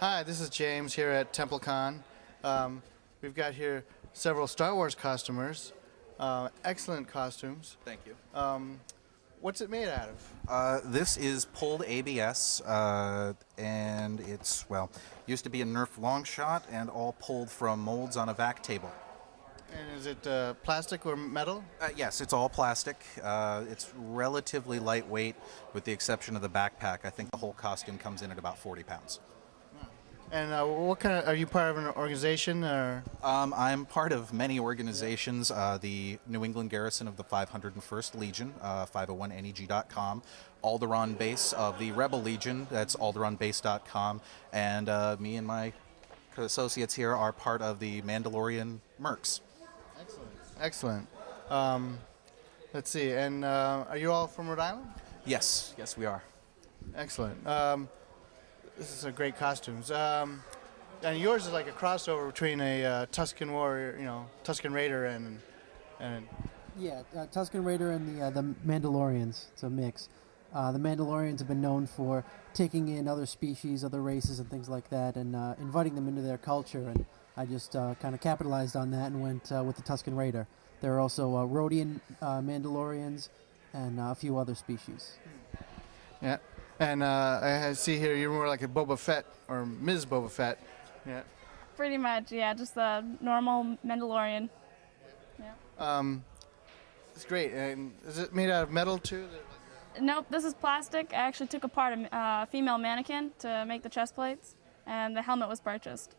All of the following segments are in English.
Hi, this is James here at TempleCon. We've got here several Star Wars costumers. Excellent costumes. Thank you. What's it made out of? This is pulled ABS, and it's, well, used to be a Nerf long shot and all pulled from molds on a vac table. And is it plastic or metal? Yes, it's all plastic. It's relatively lightweight, with the exception of the backpack. I think the whole costume comes in at about 40 pounds. And what kind of, are you part of an organization or? I'm part of many organizations, the New England Garrison of the 501st Legion, 501neg.com, Alderaan Base of the Rebel Legion, that's alderaanbase.com, and me and my associates here are part of the Mandalorian Mercs. Excellent. Let's see, and are you all from Rhode Island? Yes, we are. Excellent. This is a great costumes. And yours is like a crossover between a Tusken warrior, Tusken Raider and Yeah, Tusken Raider and the Mandalorians. It's a mix. The Mandalorians have been known for taking in other species, other races, and things like that, and inviting them into their culture. And I just kind of capitalized on that and went with the Tusken Raider. There are also Rhodian Mandalorians and a few other species. Yeah. And I see here you're more like a Boba Fett or Ms. Boba Fett. Yeah. Pretty much, yeah. Just a normal Mandalorian. Yeah. It's great. And is it made out of metal too? Nope, this is plastic. I actually took apart a female mannequin to make the chest plates, and the helmet was purchased.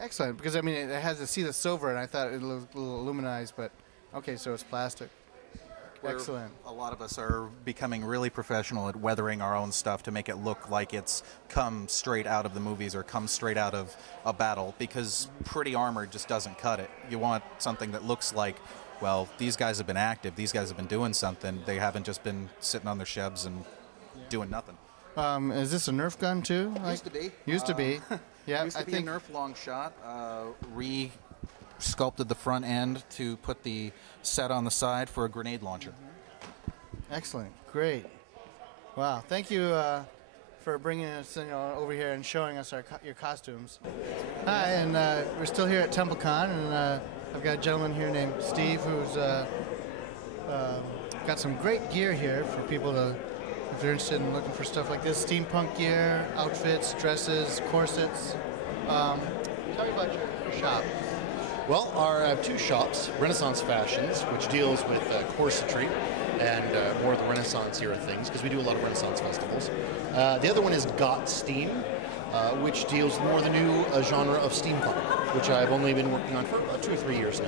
Excellent, because I mean it has to see the silver, and I thought it looked a little aluminized, but okay, so it's plastic. Excellent. A lot of us are becoming really professional at weathering our own stuff to make it look like it's come straight out of the movies or come straight out of a battle, because pretty armor just doesn't cut it. You want something that looks like, well, these guys have been active, these guys have been doing something, they haven't just been sitting on their shebs and doing nothing. Is this a Nerf gun too? Used to be. Used to be. Yeah, used to be a Nerf long shot. Sculpted the front end to put the set on the side for a grenade launcher. Excellent, great. Wow, thank you for bringing us over here and showing us your costumes. Hi, and we're still here at TempleCon, and I've got a gentleman here named Steve who's got some great gear here for people to, if they're interested in looking for stuff like this, steampunk gear, outfits, dresses, corsets. Tell me about your shop. Well, I have two shops, Renaissance Fashions, which deals with corsetry and more of the Renaissance era things, because we do a lot of Renaissance festivals. The other one is Got Steam, which deals more the new genre of steampunk, which I've only been working on for about 2 or 3 years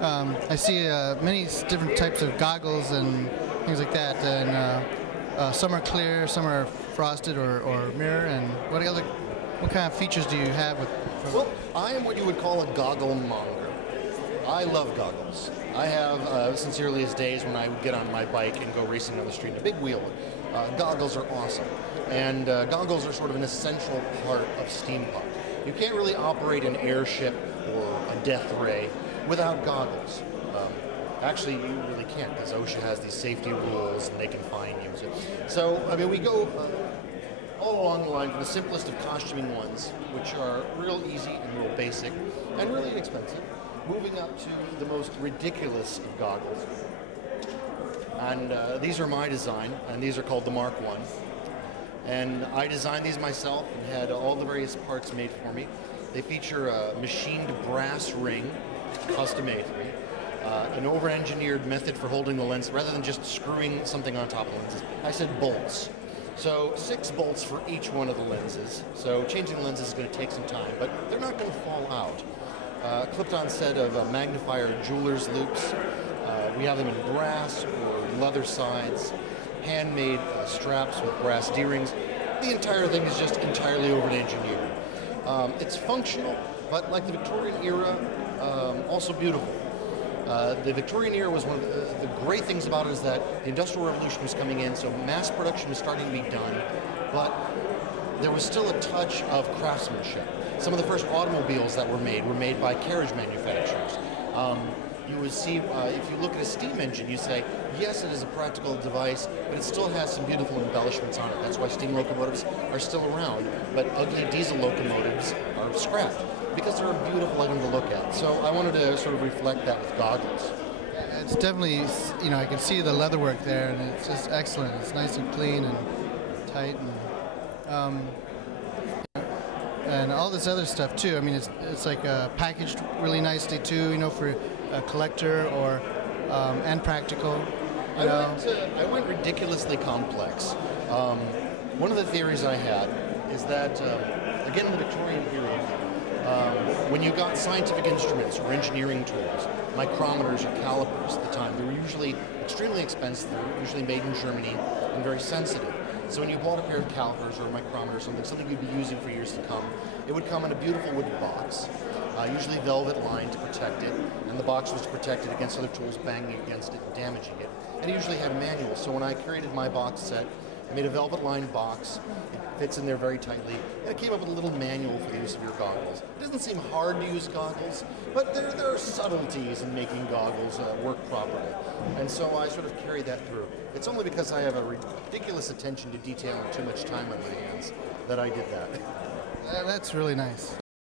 now. I see many different types of goggles and things like that, and some are clear, some are frosted or mirror, and what kind of features do you have with? Well, I am what you would call a goggle monger. I love goggles. I have since the earliest days when I would get on my bike and go racing on the street in a big wheel. Goggles are awesome, and goggles are sort of an essential part of steampunk. You can't really operate an airship or a death ray without goggles. Actually, you really can't, because OSHA has these safety rules and they can fine you. So, I mean, we go all along the line from the simplest of costuming ones, which are real easy and real basic and really inexpensive, moving up to the most ridiculous of goggles. And these are my design, and these are called the Mark I. And I designed these myself and had all the various parts made for me. They feature a machined brass ring, custom A3, an over-engineered method for holding the lens, rather than just screwing something on top of lenses. I said bolts. So 6 bolts for each one of the lenses. So changing the lenses is going to take some time, but they're not going to fall out. Clipped-on set of magnifier jeweler's loops. We have them in brass or leather sides, handmade straps with brass D-rings. The entire thing is just entirely over-engineered. It's functional, but like the Victorian era, also beautiful. The Victorian era was one of the great things about it is that the Industrial Revolution was coming in, so mass production was starting to be done, but there was still a touch of craftsmanship. Some of the first automobiles that were made by carriage manufacturers. you would see, if you look at a steam engine, you say, yes, it is a practical device, but it still has some beautiful embellishments on it. That's why steam locomotives are still around, but ugly diesel locomotives are scrapped, because they're a beautiful item to look at. So I wanted to sort of reflect that with goggles. It's definitely, I can see the leatherwork there, and it's just excellent. It's nice and clean and tight, and all this other stuff too. I mean, it's like packaged really nicely too, for a collector or and practical. I went ridiculously complex. One of the theories I had is that, again, in the Victorian period, when you got scientific instruments or engineering tools, micrometers or calipers at the time, they were usually extremely expensive. They were usually made in Germany and very sensitive. So when you bought a pair of calipers or a micrometer or something you'd be using for years to come, it would come in a beautiful wooden box, usually velvet lined to protect it, and the box was protected against other tools banging against it and damaging it. And it usually had a manual. So when I created my box set, I made a velvet lined box. It fits in there very tightly, and it came up with a little manual for the use of your goggles. It doesn't seem hard to use goggles, but there are subtleties in making goggles work properly. And so I sort of carried that through. It's only because I have a ridiculous attention to detail and too much time on my hands that I did that. That's really nice.